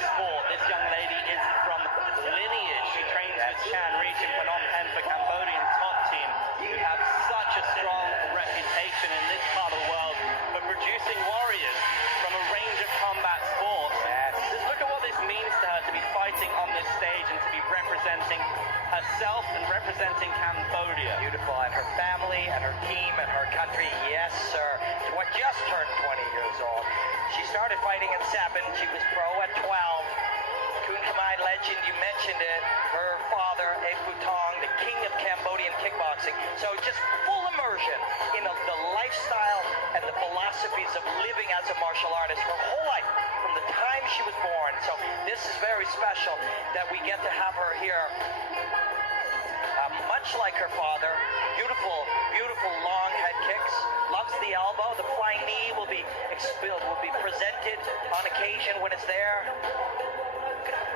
sport. This young lady is from lineage. She trains with Chan Reach in Phnom Penh for Cambodian top team, who have such a strong reputation in this part of the world for producing warriors from a range of combat sports. Just look at what this means to her to be fighting on this stage and to be representing herself and representing Cambodia. Beautiful, and her family and her team and her country, yes sir. What just turned 20 years old. She started fighting at 7, she was pro at 12. Kun Khmer legend, you mentioned it, her father, A Phu Thong, the king of Cambodian kickboxing. So just full immersion in the lifestyle and the philosophies of living as a martial artist her whole life, from the time she was born. So this is very special that we get to have her here. Much like her father, beautiful, beautiful long head kicks, loves the elbow. The flying knee will be presented on occasion when it's there.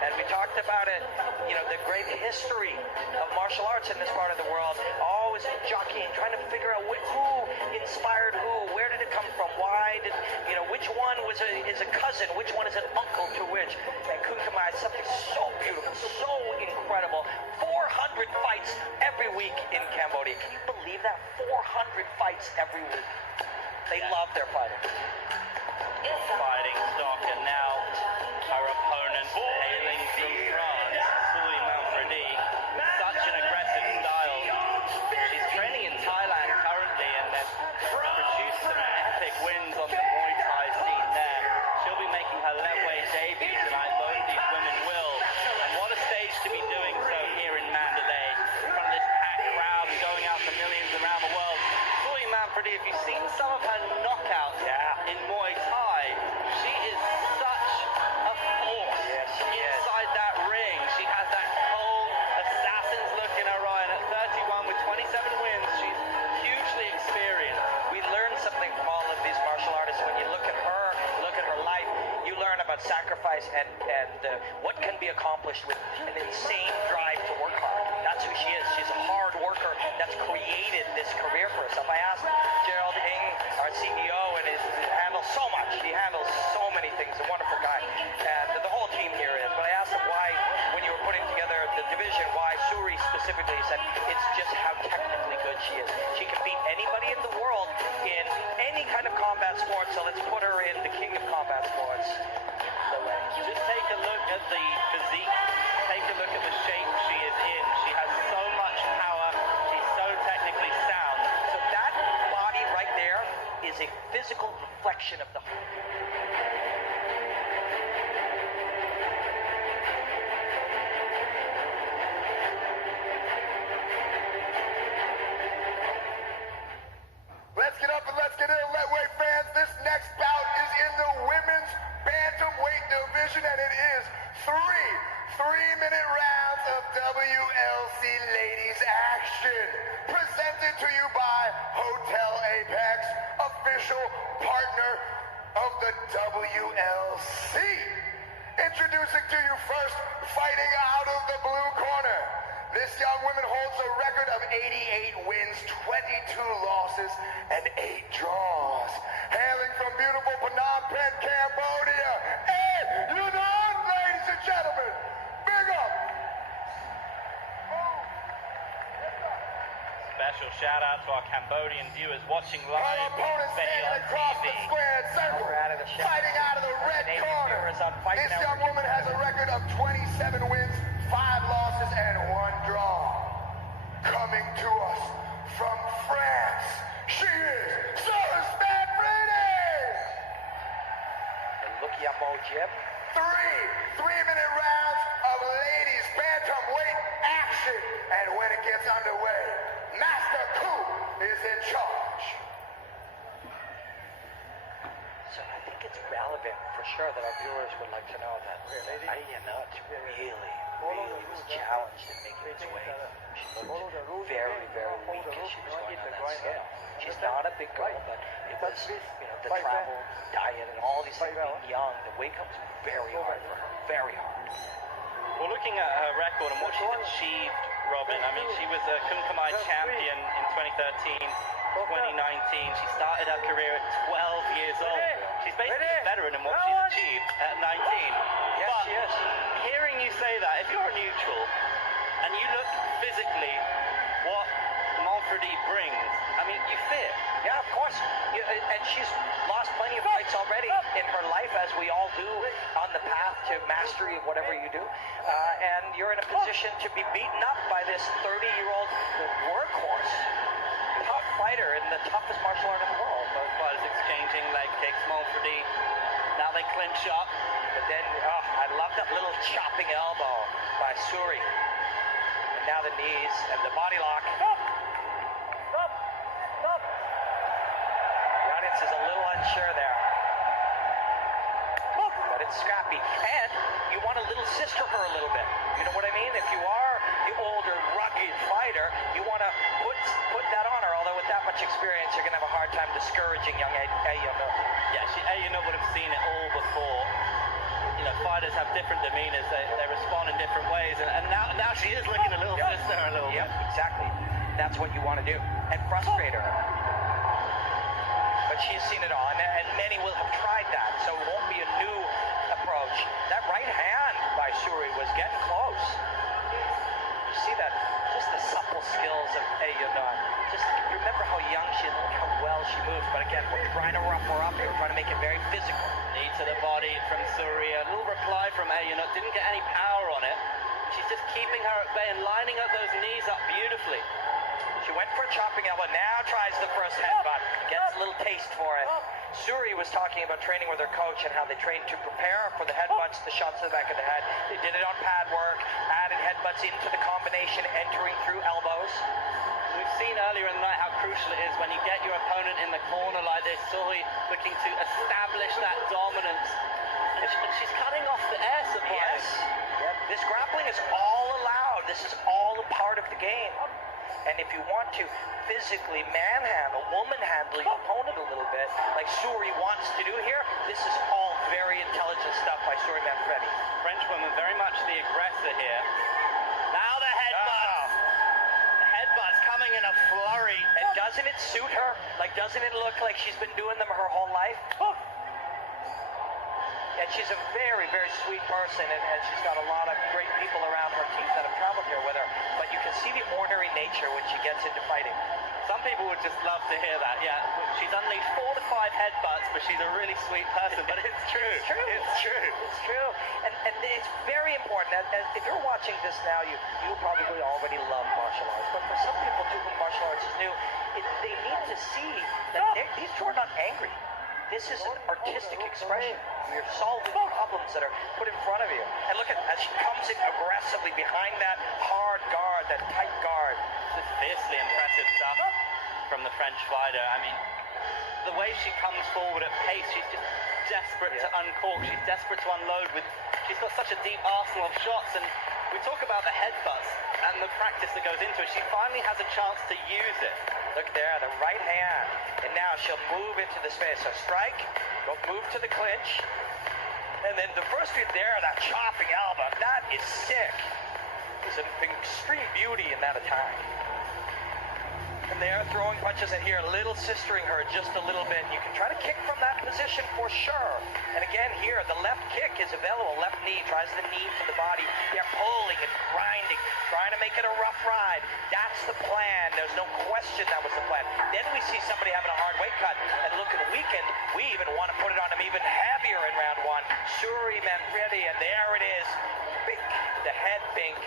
And we talked about it, you know, the great history of martial arts in this part of the world. Always jockeying, trying to figure out who inspired who, where did it come from, why did, you know, which one is a cousin, which one is an uncle to which. And Kun Khmer is something so beautiful, so incredible. 400 fights every week in Cambodia. Can you believe that? 400 fights every week. They love their fighting. Fighting stock, and now her opponent, hailing from France, Souris Manfredi, such an aggressive style. She's training in Thailand currently and then produced some epic wins on the Muay Thai scene there. She'll be making her Lethwei debut tonight, both these women will. And what a stage to be doing so here in Mandalay, in front of this packed crowd and going out to millions around the world. Souris Manfredi, if you've seen some of her knockouts in Muay Thai, she is such a force inside that ring. She has that cold, assassin's look in her eye, and at 31 with 27 wins, she's hugely experienced. We learn something from all of these martial artists. When you look at her, look at her life, you learn about sacrifice and what can be accomplished with an insane drive to work hard. That's who she is. She's a hard worker that's created this career for herself. I asked Gerald Ng, our CEO, and he handles so much. He handles so many things. A wonderful guy. And the whole team here is. But I asked him why, when you were putting together the division, why Souris specifically. He said it's just how technically good she is. She can beat anybody in the world in any kind of combat sport. So let's put her in the king of combat sports. Just take a look at the physique, take a look at the shape she is in. She has so much power, she's so technically sound. So that body right there is a physical reflection of the whole. Let's get up and let's get in, Lethwei fans. This next bout is in the women's bantamweight division, and it is three-minute rounds of WLC ladies action. Presented to you by Hotel Apex, official partner of the WLC. Introducing to you first, fighting out of the blue corner. This young woman holds a record of 88 wins, 22 losses, and 8 draws. Hailing from beautiful Phnom Penh, Cambodia, and Yanut, ladies and gentlemen, big up! Special shout out to our Cambodian viewers watching live. Her opponent standing across the squared circle, fighting out of the red corner. This young woman has a record of 27 wins, 5 losses, and 1 draw. Coming to us from France, she is Souris Manfredi! Look, Yamo Jim. 3-minute rounds of ladies bantamweight action. And when it gets underway, Master Ku is in charge. So I think it's relevant for sure that our viewers would like to know that Yanut really was challenged in making its way. She looked very, very weak as she was going on that scale. She's not a big girl, but it was, you know, the travel, diet, and all these things. Being young, the weight comes very hard for her, very hard. Well, looking at her record and what she's achieved, Robin, I mean, she was a Kun Khmer champion in 2013, 2019. She started her career at 12 years old. She's basically a veteran in what she's achieved at 19. Yes, But she is. hearing you say that, if you're a neutral and you look physically what Manfredi brings, I mean, you fit. Yeah, of course. And she's lost plenty of fights already in her life, as we all do on the path to mastery of whatever you do. And you're in a position to be beaten up by this 30-year-old workhorse. Tough fighter in the toughest martial art in the world. Both fighters exchanging leg kicks. Manfredi, now they clinch up. But then, I love that little chopping elbow by Souris. And now the knees and the body lock. The audience is a little unsure there. But it's scrappy. And you want to little sister her a little bit. You know what I mean? If you are the older, rugged fighter, you want to put that on her. Although with that much experience, you're going to have a hard time discouraging young Yanut. Yeah, Yanut would have seen it all before. You know, fighters have different demeanors. They respond in different ways. And now she is looking a little sister a little bit. Yep, exactly. That's what you want to do. And frustrate her. But she's seen it all, and many will have tried that, so it won't be a new approach. That right hand by Souris was getting close. You see that, just the supple skills of Yanut. Just remember how young she is, look how well she moves. But again, we're trying to rough her up here, we're trying to make it very physical. Knee to the body from Souris. A little reply from Yanut. Didn't get any power on it. She's just keeping her at bay and lining up those knees up beautifully. She went for a chopping elbow, now tries the first headbutt, gets a little taste for it. Souris was talking about training with her coach and how they trained to prepare for the headbutts, the shots to the back of the head. They did it on pad work, added headbutts into the combination, entering through elbows. We've seen earlier in the night how crucial it is when you get your opponent in the corner like this. Souris looking to establish that dominance. And she's cutting off the air supply. Yes. Yep. This grappling is all allowed. This is all a part of the game. And if you want to physically manhandle, woman-handle your opponent a little bit, like Souris wants to do here, this is all very intelligent stuff by Souris Manfredi. Frenchwoman very much the aggressor here. Now the headbutts. The headbutts coming in a flurry. And doesn't it suit her? Like, doesn't it look like she's been doing them her whole life? And she's a very, very sweet person, and she's got a lot of great people around her team that have traveled here with her. But you can see the ornery nature when she gets into fighting. Some people would just love to hear that, yeah. She's unleashed 4 to 5 headbutts, but she's a really sweet person. But it's true. It's true. It's true. It's true. And it's very important. And if you're watching this now, you probably already love martial arts. But for some people to whom martial arts is new, they need to see that these two are not angry. This is an artistic expression. You're solving problems that are put in front of you. And look at as she comes in aggressively behind that hard guard, that tight guard. This is fiercely impressive stuff from the French fighter. I mean, the way she comes forward at pace, she's just desperate to uncork. She's desperate to unload. She's got such a deep arsenal of shots. And we talk about the headbutts and the practice that goes into it. She finally has a chance to use it. Look there, the right hand. And now she'll move into the space. So strike, go move to the clinch. And then the first hit there, that chopping elbow, that is sick. There's an extreme beauty in that attack. And they're throwing punches in here, little sistering her just a little bit. You can try to kick from that position for sure. And again here, the left kick is available. Left knee, tries the knee to the body. They're pulling and grinding, trying to make it a rough ride. That's the plan. There's no question that was the plan. Then we see somebody having a hard weight cut and looking weakened. We even want to put it on him even heavier in round 1. Souris Manfredi, and there it is. Bink, the head bink.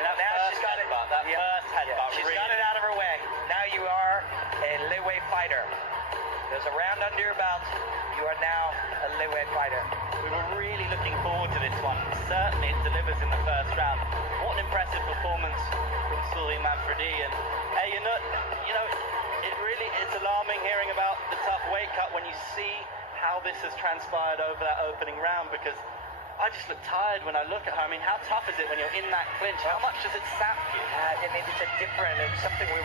Now she's got it. First headbutt. She's really got it out of her way. Now you are a Lethwei fighter. There's a round under your belt. You are now a Lethwei fighter. We were really looking forward to this one. Certainly it delivers in the first round. What an impressive performance from Souris Manfredi. And Yanut, you know, it really is alarming hearing about the tough weight cut when you see how this has transpired over that opening round, because I just look tired when I look at her. I mean, how tough is it when you're in that clinch? How much does it sap you? I mean, it's something we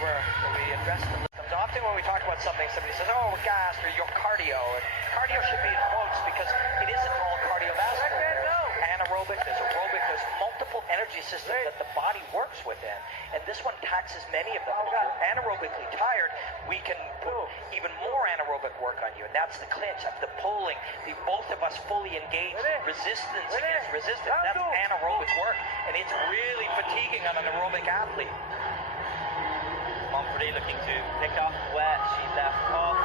addressed. Often when we talk about something, somebody says, "Oh, gas or your cardio." And cardio should be in quotes because it isn't all cardiovascular. There's anaerobic, there's aerobic, there's multiple energy system that the body works within. And this one taxes many of them. If you're anaerobically tired, we can put even more anaerobic work on you. And that's the clinch, that's the pulling, the both of us fully engaged, resistance against resistance. That's anaerobic work. And it's really fatiguing on an aerobic athlete. Manfredi looking to pick up where she left off.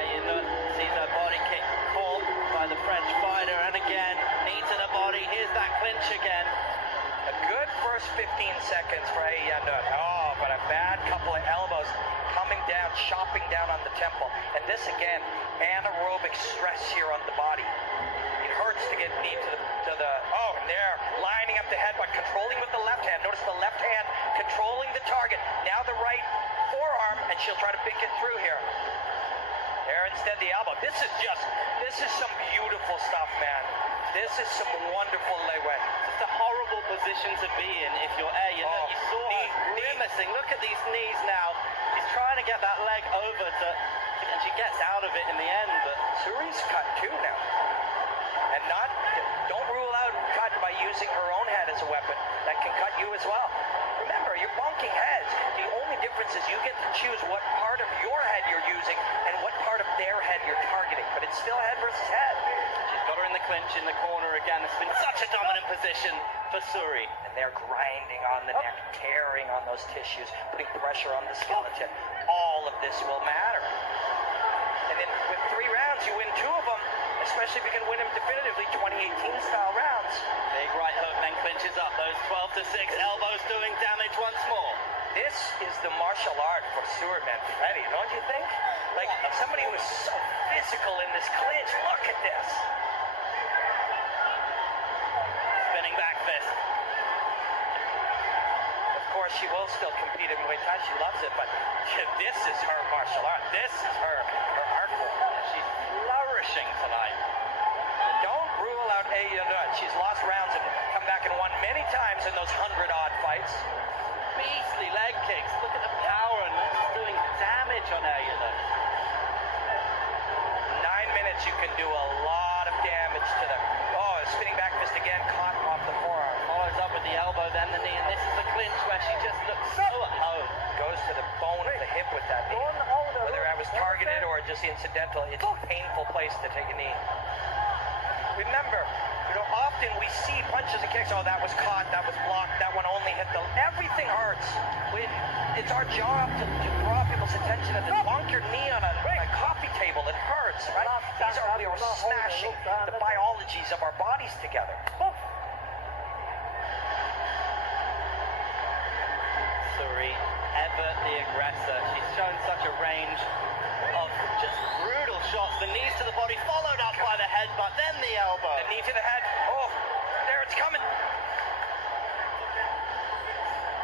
Yanut sees her body kick caught by the French fighter, and again, knee to the body. Here's that clinch again. A good first 15 seconds for Yanut. Oh, but a bad couple of elbows coming down, chopping down on the temple. And this again, anaerobic stress here on the body. It hurts to get knee to the oh, and there, lining up the head, but controlling with the left hand. Notice the left hand controlling the target. Now the right forearm, and she'll try to pick it through here. There instead the elbow. This is some beautiful stuff, man. This is some wonderful Lethwei. It's a horrible position to be in if you're Yanut. You saw her grimacing. Look at these knees now. She's trying to get that leg over to, and she gets out of it in the end. But Souris cut too now. And don't rule out cut by using her own head as a weapon. That can cut you as well. Remember, you're bonking heads. The only difference is you get to choose what part of your head you're using and what part of their head you're targeting. But it's still head versus head. she's got her in the clinch in the corner again. It's been such a dominant position for Souris. And they're grinding on the neck, tearing on those tissues, putting pressure on the skeleton. All of this will matter. And then with 3 rounds, you win 2 of them, especially if you can win them definitively 2018-style rounds. Big right hook, then clinches up. Those 12-6 elbows doing damage once more. This is the martial art for Souris Manfredi, don't you think? Like, somebody who is so physical in this clinch. Look at this. Spinning back fist. Of course, she will still compete in Muay Thai. She loves it, but this is her martial art. This is her art form. She's flourishing tonight. Don't rule out Yanut. She's lost rounds and come back and won many times in those 100-odd fights. Beastly leg kicks. Look at the power, and it's doing damage on Yanut. 9 minutes, you can do a lot of damage to them. Oh, spinning back fist again, caught off the forearm. Follows up with the elbow, then the knee, and this is a clinch where she just looks so at home. Goes to the bone of the hip with that knee. Whether I was targeted or just incidental, it's a painful place to take a knee. Remember, often we see punches and kicks. Oh, that was caught, that was blocked, that one only hit the... Everything hurts. It's our job to draw people's attention to this. Bonk your knee on a coffee table. It hurts, right? We are smashing the biologies of our bodies together. Souris, ever the aggressor. She's shown such a range of just brutal shots. The knees to the body, followed up by the headbutt, then the elbow. The knee to the head. Oh, there it's coming.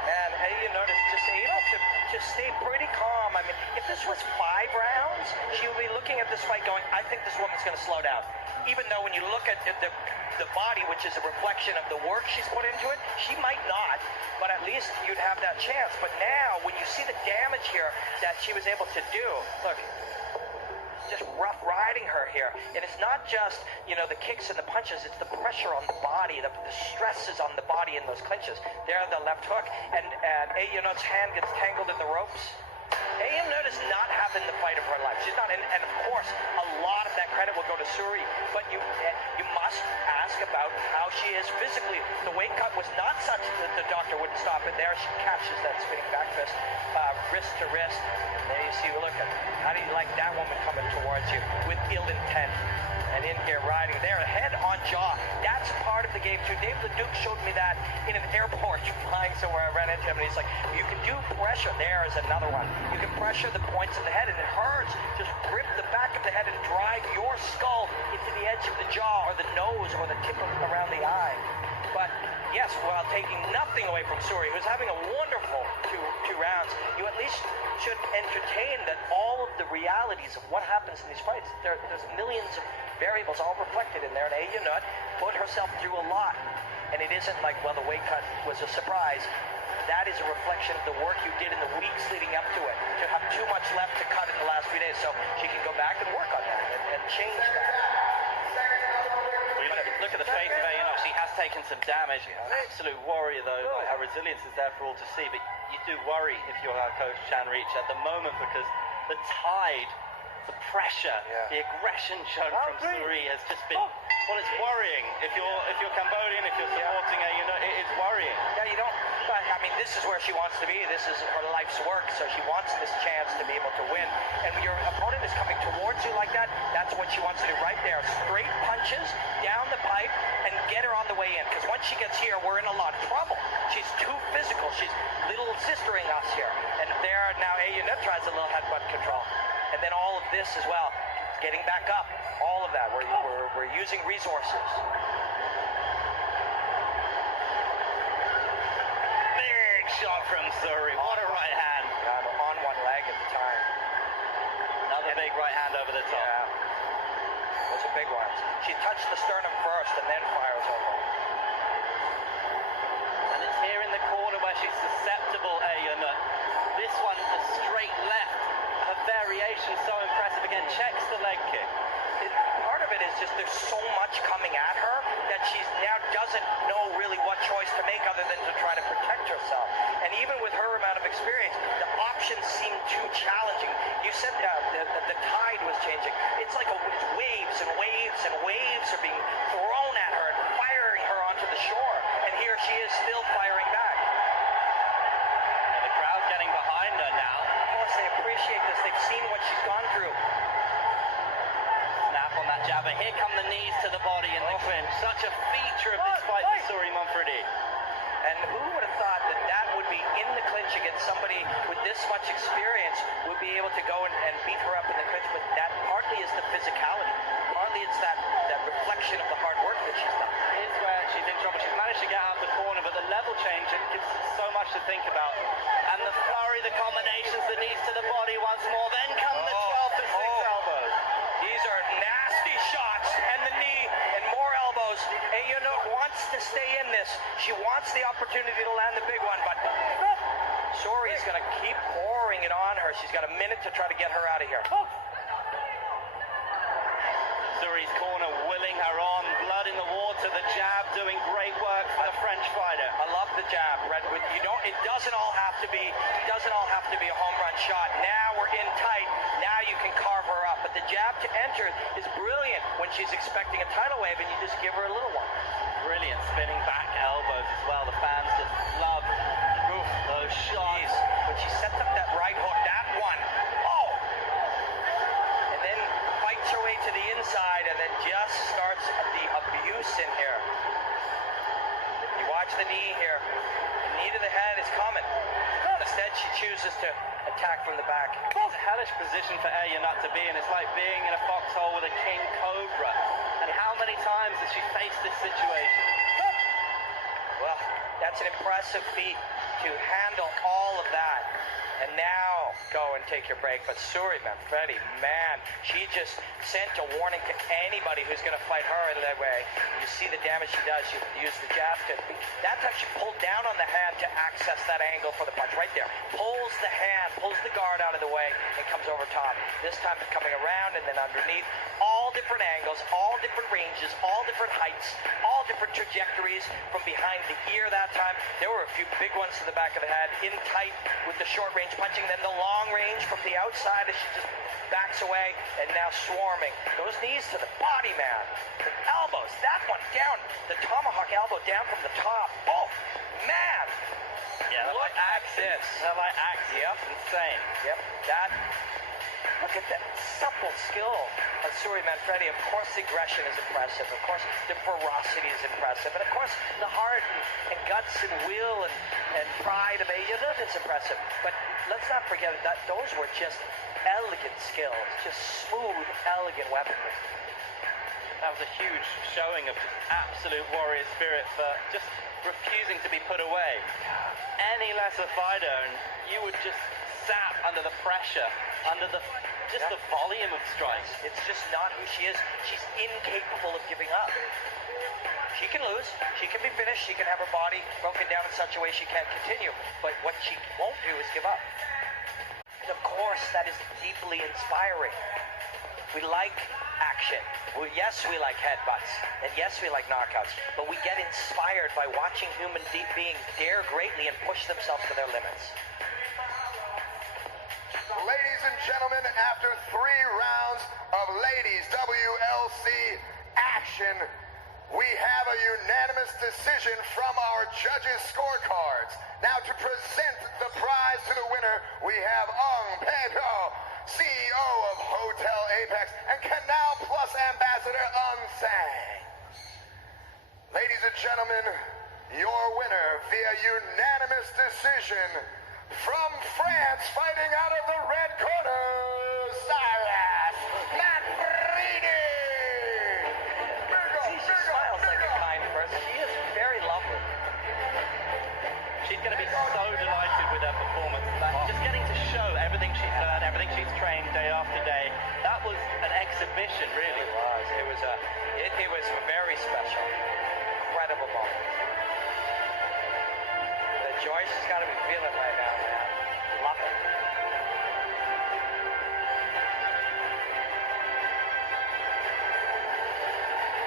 Man, you notice just able to just stay pretty calm. I mean, if this was 5 rounds, she would be looking at this fight going, I think this woman's going to slow down. Even though when you look at the body, which is a reflection of the work she's put into it, she might not, but at least you'd have that chance. But now, when you see the damage here that she was able to do, look, just rough riding her here. And it's not just, the kicks and the punches, it's the pressure on the body, the stresses on the body in those clinches. There, the left hook, and Yanut's hand gets tangled in the ropes. Yanut is not having the fight of her life. She's not, and of course, a lot of that credit will go to Souris, but you must ask about how she is physically. The weight cut was not such that the doctor wouldn't stop it. There she catches that spinning back fist, wrist to wrist. And there you see, look at, how do you like that woman coming towards you with ill intent? And in here riding there, head on jaw. That's part of the game too. Dave LeDuc showed me that in an airport flying somewhere. I ran into him and he's like, you can do pressure. There is another one. You can pressure the points of the head and it hurts. Just grip the back of the head and drive your skull into the edge of the jaw or the nose or the tip around the eye. But yes, while taking nothing away from Souris, who's having a wonderful two rounds, you at least should entertain that all of the realities of what happens in these fights. There's millions of variables all reflected in there, and Yanut put herself through a lot. And it isn't like, well, the weight cut was a surprise. That is a reflection of the work you did in the weeks leading up to it. To have too much left to cut in the last few days, so she can go back and work on that and change that. Look at the face of Yanut. She has taken taken some damage. An absolute warrior, though. Like, her resilience is there for all to see. But you do worry if you're our coach, Chan Reach, at the moment, because the tide, the pressure, the aggression shown from Souris has just been. Well, it's worrying. If you're Cambodian, if you're supporting her, it is worrying. Yeah, you don't. But I mean, this is where she wants to be. This is her life's work. So she wants this chance to be able to win. And when your opponent is coming towards you like that, that's what she wants to do right there. Straight punches down the pipe and get her on the way in. Because once she gets here, we're in a lot of trouble. She's too physical. She's little sistering us here. And there now, Yanut tries a little headbutt control. And then all of this as well. Getting back up. All of that. We're using resources. Big shot from Souris. What a right hand. I'm on one leg at the time. Another big right hand over the top. Yeah. Those are big ones. She touched the sternum first and then fires over. And it's here in the corner where she's susceptible, Yanut. This one, a straight left. Her variation so impressive. Again, checks the leg kick. Part of it is just there's so much coming at her that she now doesn't know really what choice to make other than to try to protect herself. And even with her amount of experience, the options seem too challenging. You said the tide was changing. It's like it's waves and waves and waves are being thrown at her and firing her onto the shore. And here she is still firing back. And the crowd getting behind her now. Of course, they appreciate this. They've seen what she's gone through. On that jabber. Here come the knees to the body in the clinch. Such a feature of this fight for Souris Manfredi. And who would have thought that that would be in the clinch against somebody with this much experience would be able to go and beat her up in the clinch? But that partly is the physicality. Partly it's that reflection of the hard work that she's done. Here's where she's in trouble. She's managed to get out of the corner, but the level change, it gives so much to think about. And the flurry, the combinations, the knees to the body once more. Then come the 12 to 6 elbows. These are nasty shots, and the knee, and more elbows. Yanut wants to stay in this. She wants the opportunity to land the big one, but Souris is going to keep pouring it on her. She's got a minute to try to get her out of here. Souris' corner willing her on. Blood in the water. The jab doing great work for the French fighter. I love the jab, Redwood. It doesn't all have to be a home run shot. Now we're in tight. Now you can carve her up. But the jab to enter is brilliant when she's expecting a tidal wave and you just give her a little one. Brilliant spinning back elbows as well. The fans just love those shots. Jeez. When she sets up that right hook, that one. Oh! And then fights her way to the inside and then just starts the abuse in here. You watch the knee here. The knee to the head is coming. Instead, she chooses to attack from the back. It's a hellish position for Yanut to be in. It's like being in a foxhole with a king cobra. And how many times has she faced this situation? Well, that's an impressive feat to handle all of that. And now go and take your break. But Souris Manfredi, man, she just sent a warning to anybody who's going to fight her in Lethwei. You see the damage she does. She used the jab to. That time she pulled down on the hand to access that angle for the punch right there. Pulls the hand, pulls the guard out of the way, and comes over top. This time it's coming around and then underneath. All different angles, all different ranges, all different heights, all different trajectories from behind the ear that time. There were a few big ones to the back of the head, in tight with the short range punching, then the long range from the outside as she just backs away, and now swarming. Those knees to the body, man. The elbows, that one down, the tomahawk elbow down from the top. Oh, man. Yeah, look at this. That like axe, yep, insane. Yep, that. Look at that supple skill of Souris Manfredi. Of course, the aggression is impressive. Of course, the ferocity is impressive. And of course, the heart and guts and will and pride of Yanut is impressive. But let's not forget that those were just elegant skills, just smooth, elegant weaponry. That was a huge showing of just absolute warrior spirit for just refusing to be put away. Any lesser fighter, and you would just sap under the pressure, under the volume of strikes. It's just not who she is. She's incapable of giving up. She can lose. She can be finished. She can have her body broken down in such a way she can't continue. But what she won't do is give up. And of course, that is deeply inspiring. We like action. Yes, we like headbutts. And yes, we like knockouts. But we get inspired by watching human beings dare greatly and push themselves to their limits. Ladies and gentlemen, after 3 rounds of ladies WLC action, we have a unanimous decision from our judges' scorecards. Now to present the prize to the winner, we have Pedro, CEO of Hotel Apex and Canal Plus Ambassador Unsang. Ladies and gentlemen, your winner via unanimous decision from France, fighting out of the red corner, Souris Manfredi. See, she smiles like a kind person. She is very lovely. She's going to be so delighted with her performance. Just getting to show everything she's learned, everything she's trained day after day. That was an exhibition, really. It was very special. Incredible moment. The joy she's got to be feeling right now, man. Love it.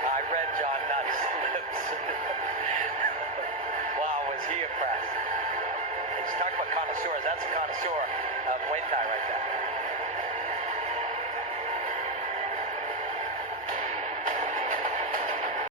I read John Nutt's lips. Wow, was he impressed? Let's talk about connoisseurs. That's a connoisseur of Muay Thai right there.